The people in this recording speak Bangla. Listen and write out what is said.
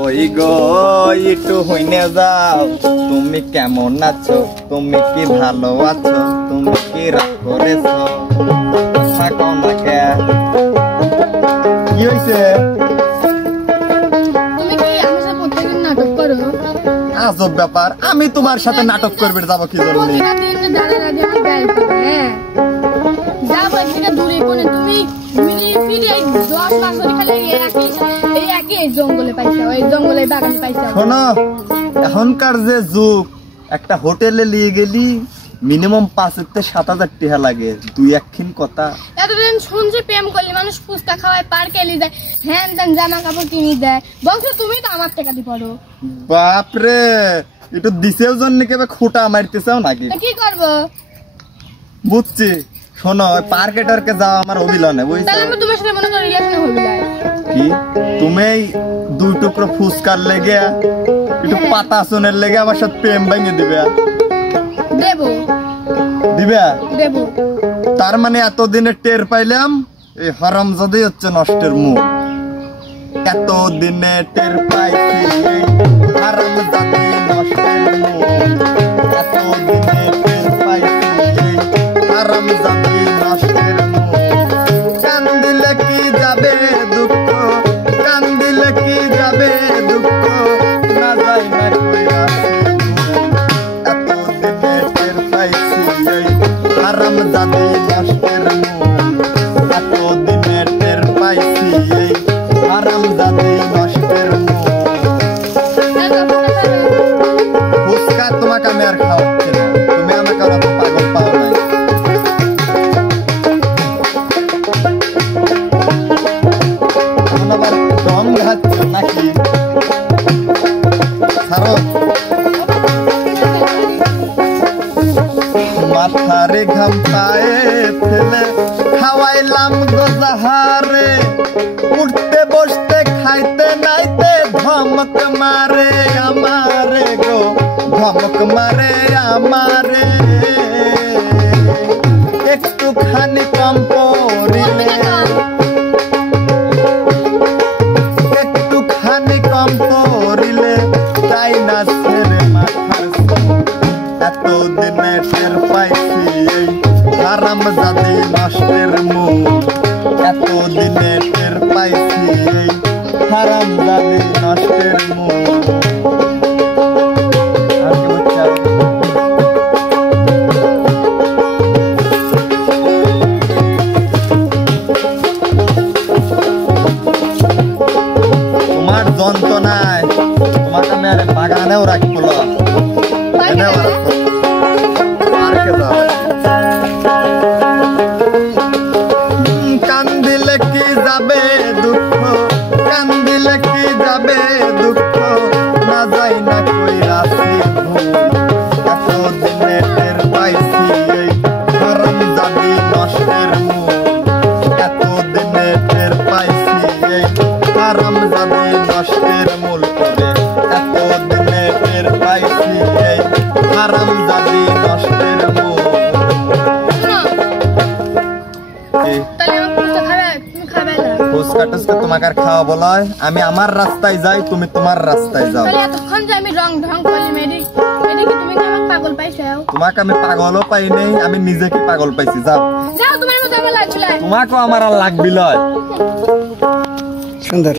ওই গো একটু হইনে যাও, তুমি কেমন আছো, তুমি কি ভালো আছো, তুমি কি রাগ করেছো, থাকো না কে কি হইছে? তুমি কি আমার সাথে প্রত্যেকদিন নাটক করো? আজব ব্যাপার, আমি তোমার সাথে নাটক করবে যাবো কি জন্য? যাবো একদিকে দূরে কোনে তুমি ফিরে 10 মাস ধরে খালি এই একই জঙ্গলে পাইছো, এই জঙ্গলে বাগানে পাইছো। শোনো, এখনকার যে যুগ, একটা হোটেলে নিয়ে গেলি মিনিমাম 5,000-7,000 টাকা লাগে, দুই একখিন কথা। এতদিন শুনছি প্রেম করলে মানুষ ফুচকা খাওয়ায়, পার্কে নিয়ে যায়, হ্যান ত্যান জামা কাপড় কিনে দেয়, বলছো তুমি তো আমার টাকা দিয়ে পড়ো। বাপরে, একটু দিছেও জন্য কেবে খুঁটা মারতেছেও নাকি? কি করবো বুঝছি। শোনো, পার্কে টার্কে যাওয়া আমার অভিলয় না, বুঝছো? তাহলে আমি তোমার সাথে মনে করি রিলেশনে হবি না কি? তুমি দুই টুকরো ফুচকার লেগে একটু পাতা সোনের লেগে আমার সাথে প্রেম ভেঙে দিবে? দেবো দিবে? দেবো। তার মানে এতদিনে টের পাইলাম এই হারামজাদি হচ্ছে নষ্টের মুখ। এতদিনে টের পাইছি হারামজাদি নষ্টের মুখ, এতদিনে টের পাইছি হারামজাদি নষ্টের মুখ। কান দিলে কি যাবে দুঃখ, কান দিলে কি যাবে দুঃখ, না যাই না কইরাছি। এতদিনে টের পাইছি হারামজাদি নষ্টের মুখ, এতদিনে টের পাইছি হারামজাদি নষ্টের মুখ। ফুচকা তোমাকে আমি আর খাওয়াচ্ছি না, তুমি আমাকে আর পাগল পাও নাই। এখন আবার দম ঘাচ্ছ নাকি? ছাড়ো, মাথারে ঘাম পায়ে ফেলে খাওয়াইলাম গোজাহারে, উঠতে বসতে খাইতে নাইতে ধমক মারে আমারে গো, ধমক মারে আমারে। একটুখানি কম পড়িলে, একটুখানি কম পড়িলে তাই না ছেড়ে মাথার। এতদিনে টের পাইছি এই হারামজাদি নষ্টের মুখ, এতদিনে টের পাইছি এই হারামজাদি নষ্টের মুখ। তোমার যন্ত্রণায় তোমাকে আমি আরে বাগানেও রাখবো, কান্দিলে কি যাবে দুঃখ, কান্দিলে কি যাবে দুঃখ, না যাই না কইরাছি ভুল। এতদিনে টের পাইছি এই হারামজাদি নষ্টের মুখ, এতদিনে টের পাইছি এই হারামজাদি নষ্টের মূল করে, এতদিনে টের পাইছি এই হারামজাদি নষ্টের মুখ। ফুচকা টুচকা তোমাকে আর খাওয়া বলা হয়? আমি আমার রাস্তায় যাই, তুমি তোমার রাস্তায় যাও। তোমাকে আমি পাগলও পাই নাই, আমি নিজেকে পাগল পাইছি। যাও, তোমাকেও আমার আর লাগবি লয়। সুন্দর।